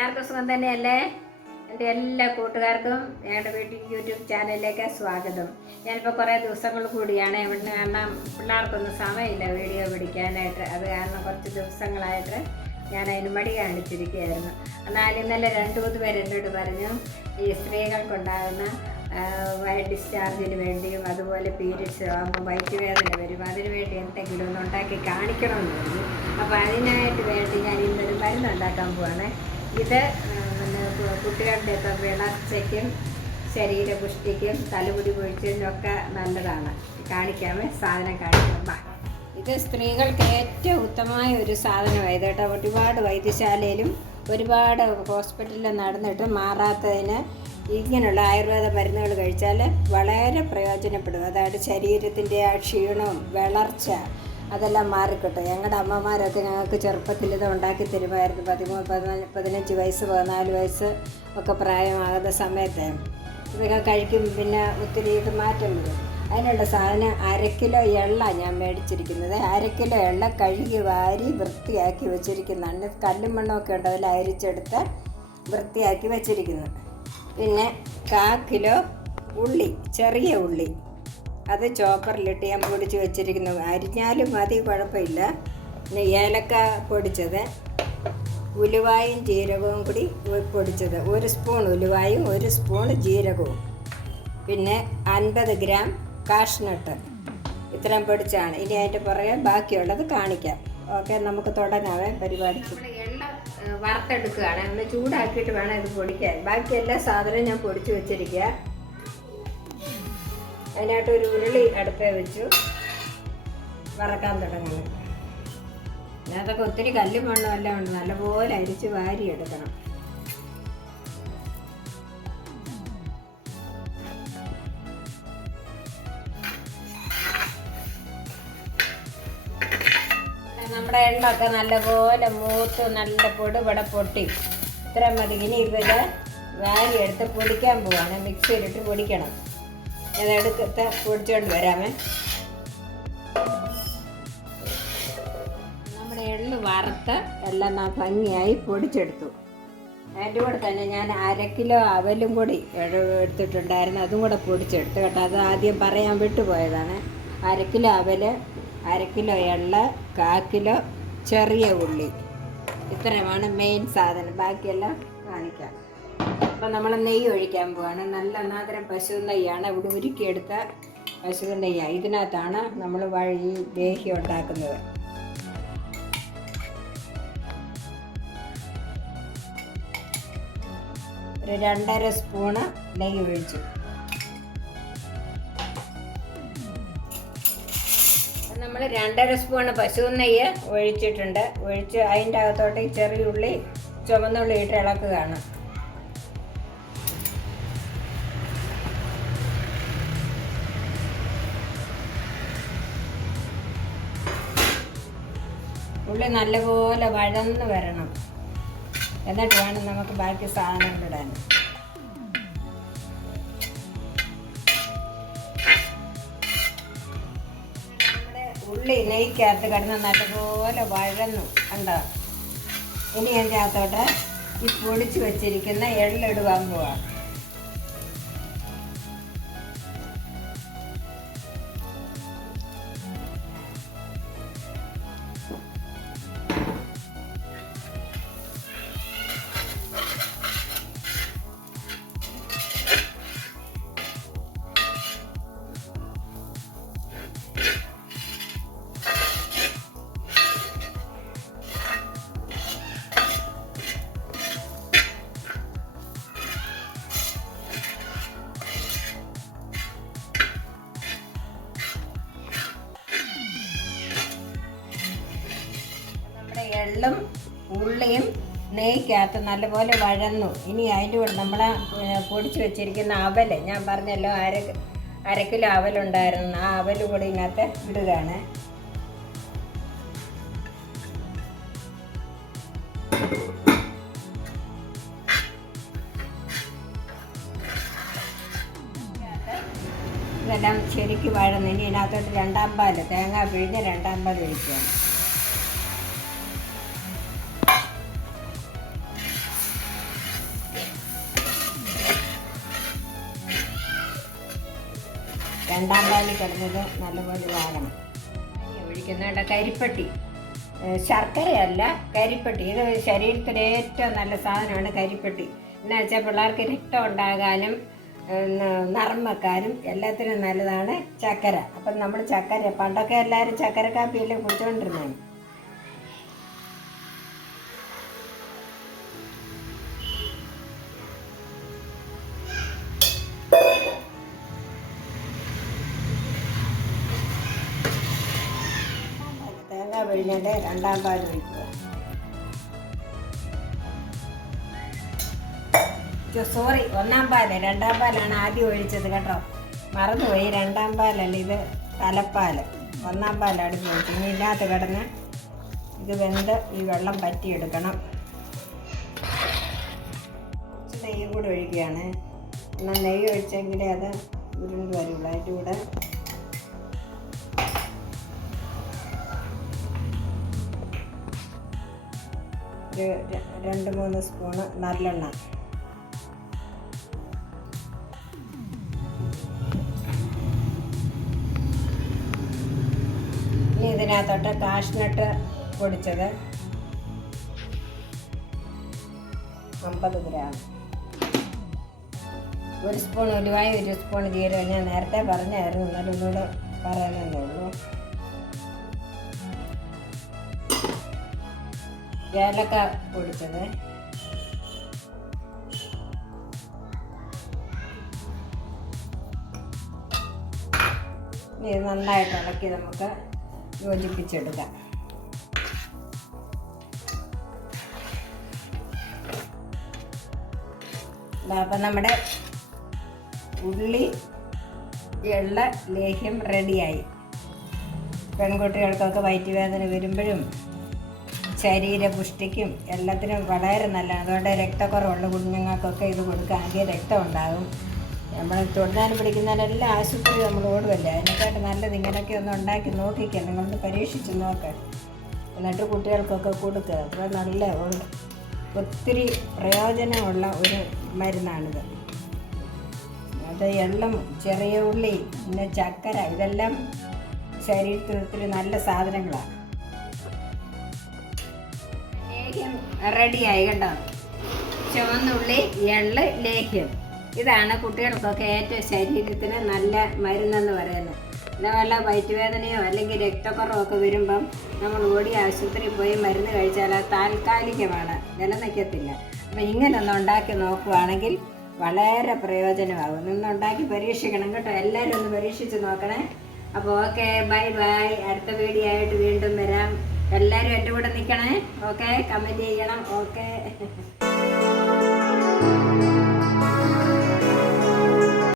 എല്ലാവർക്കും സുഖം തന്നെയല്ലേ? എന്റെ എല്ലാ കൂട്ടുകാർക്കും ഞങ്ങളുടെ വീട്ടിൽ യൂട്യൂബ് ചാനലിലേക്ക് സ്വാഗതം. ഞാനിപ്പോൾ കുറേ ദിവസങ്ങൾ കൂടിയാണ് ഇവിടുന്ന് കാരണം പിള്ളേർക്കൊന്നും സമയമില്ല വീഡിയോ പിടിക്കാനായിട്ട്. അത് കാരണം കുറച്ച് ദിവസങ്ങളായിട്ട് ഞാൻ അതിന് മടി കാണിച്ചിരിക്കുകയായിരുന്നു. എന്നാൽ ഇന്നലെ രണ്ട് മൂന്ന് പേര് എന്നോട് പറഞ്ഞു ഈ സ്ത്രീകൾക്കുണ്ടാകുന്ന വൈറ്റ് ഡിസ്ചാർജിന് വേണ്ടിയും അതുപോലെ പീരിയഡ്സ് ആകുമ്പോൾ വയറ്റുവേദന വരും. അതിന് വേണ്ടി എന്തെങ്കിലും ഒന്ന് ഉണ്ടാക്കി കാണിക്കണമെന്ന് പറഞ്ഞു. അപ്പോൾ അതിനായിട്ട് വേണ്ടി ഞാൻ ഇന്നൊരു മരുന്ന് ഉണ്ടാക്കാൻ പോവാണ്. ഇത് കുട്ടികളുടെ പിന്നെ കു- കുട്ടികളുടെയൊക്കെ വിളർച്ചയ്ക്കും ശരീരപുഷ്ടിക്കും തലമുടി പൊഴിച്ചതിനൊക്കെ നല്ലതാണ്. കാണിക്കാമേ സാധനം കാണിക്കാം. ഇത് സ്ത്രീകൾക്ക് ഏറ്റവും ഉത്തമമായ ഒരു സാധനമായത് കേട്ടോ. ഒരുപാട് വൈദ്യശാലയിലും ഒരുപാട് ഹോസ്പിറ്റലിൽ നടന്നിട്ട് മാറാത്തതിന് ഇങ്ങനെയുള്ള ആയുർവേദ മരുന്നുകൾ കഴിച്ചാൽ വളരെ പ്രയോജനപ്പെടും. അതായത് ശരീരത്തിന്റെ ആ ക്ഷീണവും വളർച്ച അതെല്ലാം മാറിക്കിട്ടും. ഞങ്ങളുടെ അമ്മമാരൊക്കെ ഞങ്ങൾക്ക് ചെറുപ്പത്തിൽ ഇത് ഉണ്ടാക്കി തരുമായിരുന്നു. പതിമൂന്ന് പതിനാല് പതിനഞ്ച് വയസ്സ് പതിനാല് വയസ്സ് ഒക്കെ പ്രായമാകുന്ന സമയത്ത് ഇതൊക്കെ കഴിക്കും പിന്നെ ഒത്തിരി ഇത് മാറ്റം വരും. അതിനുള്ള സാധനം അര കിലോ എള്ള ഞാൻ മേടിച്ചിരിക്കുന്നത്. അര കിലോ എള്ള കഴുകി വാരി വൃത്തിയാക്കി വെച്ചിരിക്കുന്നതാണ് കല്ലും മണ്ണൊക്കെ ഉണ്ട് അതിൽ അരിച്ചെടുത്ത് വൃത്തിയാക്കി വെച്ചിരിക്കുന്നത് പിന്നെ കാ കിലോ ഉള്ളി ചെറിയ ഉള്ളി. അത് ചോപ്പറിലിട്ട് ഞാൻ പൊടിച്ച് വെച്ചിരിക്കുന്നു. അരിഞ്ഞാലും മതി കുഴപ്പമില്ല. പിന്നെ ഏലക്ക പൊടിച്ചത്. ഉലുവായും ജീരകവും കൂടി പൊടിച്ചത്. ഒരു സ്പൂൺ ഉലുവായും ഒരു സ്പൂൺ ജീരകവും. പിന്നെ അൻപത് ഗ്രാം കാഷ്നട്ട്. ഇത്രയും പൊടിച്ചാണ്. ഇനി അതിന്റെ പുറകെ ബാക്കിയുള്ളത് കാണിക്കാം. ഓക്കെ നമുക്ക് തുടങ്ങാവേ പരിപാടി എണ്ണ വറുത്തെടുക്കുകയാണ്. നമ്മൾ ചൂടാക്കിയിട്ട് വേണം ഇത് പൊടിക്കാൻ. ബാക്കി എല്ലാ സാധനവും ഞാൻ പൊടിച്ച് വെച്ചിരിക്കുക അതിനായിട്ട് ഒരു ഉരുളി അടുപ്പേ വെച്ചു. വറക്കാൻ തുടങ്ങണം. അതിനകത്തൊക്കെ ഒത്തിരി കല്ലും മണ്ണും എല്ലാം ഉണ്ട്. നല്ലപോലെ അരിച്ച് വാരി എടുക്കണം നമ്മുടെ എണ്ണൊക്കെ നല്ലപോലെ മൂത്ത് നല്ല പൊടുപട പൊട്ടി. ഇത്ര മതി. ഇനി ഇതിൽ വാരി എടുത്ത് പൊടിക്കാൻ പോവാണ്. മിക്സിയിലിട്ട് പൊടിക്കണം. അതെടുത്ത് പൊടിച്ചുകൊണ്ട് വരാമേ. നമ്മുടെ എള്ള് വറുത്ത് എല്ലാം നാ ഭംഗിയായി പൊടിച്ചെടുത്തു. അതിന്റെ കൂടെ തന്നെ ഞാൻ അര കിലോ അവലും കൂടി എട് എടുത്തിട്ടുണ്ടായിരുന്നു. അതും കൂടെ പൊടിച്ചെടുത്തു കേട്ടോ. അത് ആദ്യം പറയാൻ വിട്ടുപോയതാണ് അര കിലോ അവൽ അര കിലോ എള്ള കാ കിലോ ചെറിയ ഉള്ളി. ഇത്രയുമാണ് മെയിൻ സാധനം. ബാക്കിയെല്ലാം കാണിക്കാം. അപ്പം നമ്മൾ നെയ്യ് ഒഴിക്കാൻ പോവാണ്. നല്ല നാദരം പശു നെയ്യാണ് ഇവിടെ ഉരുക്കിയെടുത്ത പശു നെയ്യാണ് ഇതിനകത്താണ് നമ്മൾ വഴി ദേഹി ഉണ്ടാക്കുന്നത്. ഒരു രണ്ടര സ്പൂണ് നെയ്യ് ഒഴിച്ചു. നമ്മൾ രണ്ടര സ്പൂണ് പശു നെയ്യ് ഒഴിച്ചിട്ടുണ്ട്. ഒഴിച്ച് അതിന്റെ അകത്തോട്ട് ചെറിയ ഉള്ളി ചുവന്നുള്ളി ഇട്ട് ഇളക്കുകയാണ്. ഉള്ളി നല്ലപോലെ വഴന്ന് വരണം. എന്നിട്ട് വേണം നമുക്ക് ബാക്കി സാധനങ്ങൾ ഇടാൻ. നമ്മുടെ ഉള്ളി നെയ്ക്കകത്ത് കിടന്ന് നല്ലപോലെ വഴന്നു. കണ്ടോ? ഇനി അതിന്റെ അകത്തോട്ട് ഈ പൊടിച്ച് വെച്ചിരിക്കുന്ന എള്ളിടുവാൻ പോവാം. എള്ളും ഉള്ളിയും നെയ്ക്കകത്ത് നല്ലപോലെ വഴന്നു. ഇനി അതിന്റെ കൂടെ നമ്മൾ പൊടിച്ച് വെച്ചിരിക്കുന്ന അവൽ ഞാൻ പറഞ്ഞല്ലോ അര അര കിലോ അവലുണ്ടായിരുന്നു. ആ അവൽ കൂടി ഇതിനകത്ത് ഇടുകയാണ്. ഇതെല്ലാം ശരിക്ക് വഴന്നു. ഇനി ഇതിനകത്തോട്ട് രണ്ടാം പാൽ തേങ്ങ പിഴിഞ്ഞ് രണ്ടാം പാൽ ഒഴിക്കുകയാണ്. രണ്ടാം പാലിൽ കിടന്നത് നല്ലപോലെ വാങ്ങണം. ഒഴിക്കുന്നുണ്ട് കരിപ്പട്ടി. ശർക്കരയല്ല കരിപ്പട്ടി. ഇത് ശരീരത്തിന് ഏറ്റവും നല്ല സാധനമാണ് കരിപ്പട്ടി. എന്ന് വെച്ചാൽ പിള്ളേർക്ക് രക്തം ഉണ്ടാകാനും നിറം വെക്കാനും എല്ലാത്തിനും നല്ലതാണ് ചക്കര. അപ്പം നമ്മൾ ചക്കര പണ്ടൊക്കെ എല്ലാവരും ചക്കര കാപ്പിയല്ലേ കുടിച്ചുകൊണ്ടിരുന്നതാണ് പിഴിഞ്ഞിട്ട് രണ്ടാം പാൽ ഒഴിക്കുക. സോറി ഒന്നാം പാൽ. രണ്ടാം പാലാണ് ആദ്യം ഒഴിച്ചത് കേട്ടോ. മറന്നുപോയി. രണ്ടാം പാലല്ല ഇത്? തലപ്പാൽ ഒന്നാം പാലാണ് ചോദിച്ചത് ഇനി ഇല്ലാത്ത കിടന്ന് ഇത് വെന്ത് ഈ വെള്ളം പറ്റിയെടുക്കണം. നെയ്യും കൂടെ ഒഴിക്കുകയാണ്. എന്നാൽ നെയ്യ് ഒഴിച്ചെങ്കിലേ അത് ഉരുണ്ട് വരുള്ളൂ. അതിന്റെ കൂടെ ഒരു രണ്ട് മൂന്ന് സ്പൂണ് നല്ലെണ്ണ. ഇനി ഇതിനകത്തോട്ട് കാഷ്നട്ട് പൊടിച്ചത് അമ്പത് ഗ്രാം. ഒരു സ്പൂൺ ഉലുവായി ഒരു സ്പൂൺ ജീരകം ഞാൻ നേരത്തെ പറഞ്ഞായിരുന്നു എന്നാലും ഒന്നുകൂടെ പറയാനല്ലേ ഉള്ളൂ. ഏലക്ക പൊടിച്ചത്. ഇത് നന്നായിട്ട് ഇളക്കി നമുക്ക് യോജിപ്പിച്ചെടുക്കാം. അപ്പം നമ്മുടെ ഉള്ളി എള്ള ലേഹ്യം റെഡിയായി പെൺകുട്ടികൾക്കൊക്കെ വയറ്റുവേദന വരുമ്പോഴും ശരീരപുഷ്ടിക്കും എല്ലാത്തിനും വളരെ നല്ലതാണ്. അതുകൊണ്ട് രക്തക്കുറവുള്ള കുഞ്ഞുങ്ങൾക്കൊക്കെ ഇത് കൊടുക്കുക ആകെ രക്തം ഉണ്ടാകും നമ്മൾ തൊടാൻ പിടിക്കുന്നതിനെല്ലാം ആശുപത്രി നമ്മൾ ഓടുമല്ലേ അതിനെക്കാട്ട് നല്ലത് ഇങ്ങനെയൊക്കെ ഒന്ന് ഉണ്ടാക്കി നോക്കിക്കുക നിങ്ങളൊന്ന് പരീക്ഷിച്ച് നോക്ക്. എന്നിട്ട് കുട്ടികൾക്കൊക്കെ കൊടുക്കുക അപ്പോൾ നല്ല ഒത്തിരി പ്രയോജനമുള്ള ഒരു മരുന്നാണിത്. അത് എള്ളും ചെറിയ ഉള്ളി പിന്നെ ചക്കര ഇതെല്ലാം ശരീരത്തിന് ഒത്തിരി നല്ല സാധനങ്ങളാണ്. റെഡിയായി കണ്ടോ ചുവന്നുള്ളി എള്ള് ലേഹ്യം. ഇതാണ് കുട്ടികൾക്കൊക്കെ ഏറ്റവും ശരീരത്തിന് നല്ല മരുന്നെന്ന് പറയുന്നത്. ഇതേപോലെ വയറ്റുവേദനയോ അല്ലെങ്കിൽ രക്തക്കുറവോ ഒക്കെ വരുമ്പം നമ്മൾ ഓടി ആശുപത്രിയിൽ പോയി മരുന്ന് കഴിച്ചാൽ അത് താൽക്കാലികമാണ് നിലനിൽക്കത്തില്ല അപ്പം ഇങ്ങനൊന്ന് ഉണ്ടാക്കി നോക്കുവാണെങ്കിൽ വളരെ പ്രയോജനമാകും. നിന്നുണ്ടാക്കി പരീക്ഷിക്കണം കേട്ടോ. എല്ലാവരും ഒന്ന് പരീക്ഷിച്ച് നോക്കണേ. അപ്പോൾ ഓക്കെ ബൈ ബൈ. അടുത്ത വീഡിയോ ആയിട്ട് വീണ്ടും വരാം. എല്ലാവരും എന്റെ കൂടെ നിൽക്കണേ. ഓക്കെ കമന്റ് ചെയ്യണം. ഓക്കെ